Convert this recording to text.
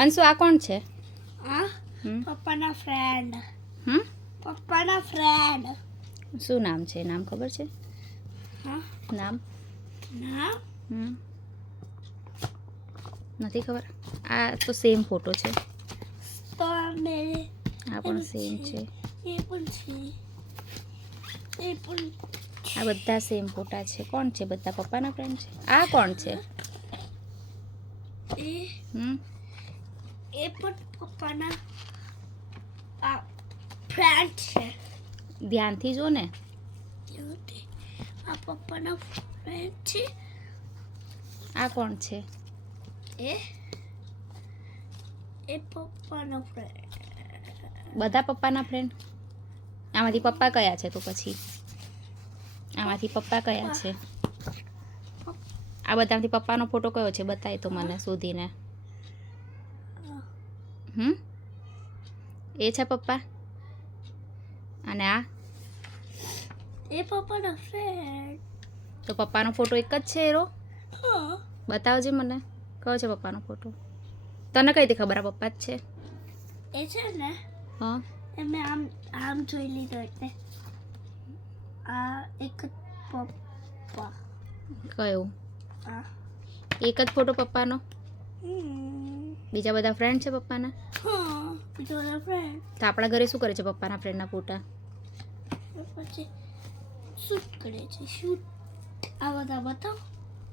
અંશુ આ કોણ છે? પપ્પાના ફ્રેન્ડ. હમ પપ્પાના ફ્રેન્ડ. શું નામ છે? નામ ખબર છે? હા નામ ના નથી ખબર. આ તો સેમ ફોટો છે. તો મેરે આ પણ સેમ છે. એ પણ છે. એ પણ આ બધા સેમ ફોટા છે. કોણ છે? બધા પપ્પાના ફ્રેન્ડ છે. આ કોણ છે? એ એ પણ પપ્પાના ફ્રેન્ડ છે. ધ્યાનથી જો ને. આ પપ્પાના ફ્રેન્ડ છે. આ કોણ છે? એ પપ્પાનો ફ્રેન્ડ. બધા પપ્પાના ફ્રેન્ડ. આમાંથી પપ્પા કયા છે? તો પછી આમાંથી પપ્પા કયા છે? આ બધામાંથી પપ્પાનો ફોટો કયો છે? બતાય તો મને શોધીને. એ છે પપ્પા. અને આ એ પપ્પાનો ફ્રેન્ડ. તો પપ્પાનો ફોટો એક જ છે એરો? હા. બતાવજે મને કયો છે પપ્પાનો ફોટો. તને કઈ રીતે ખબર આ પપ્પા જ છે? એ છે ને હા મેં આમ જોઈ લીધો એટલે આ એક જ પપ્પા. કયો? આ એક જ ફોટો પપ્પાનો? બીજા બધા ફ્રેન્ડ છે પપ્પાના? હા બીજો ફ્રેન્ડ. તો આપણા ઘરે શું કરે છે પપ્પાના ફ્રેન્ડના ફોટા? પછી શૂટ કરે છે. શૂટ આ બધા બતાવો.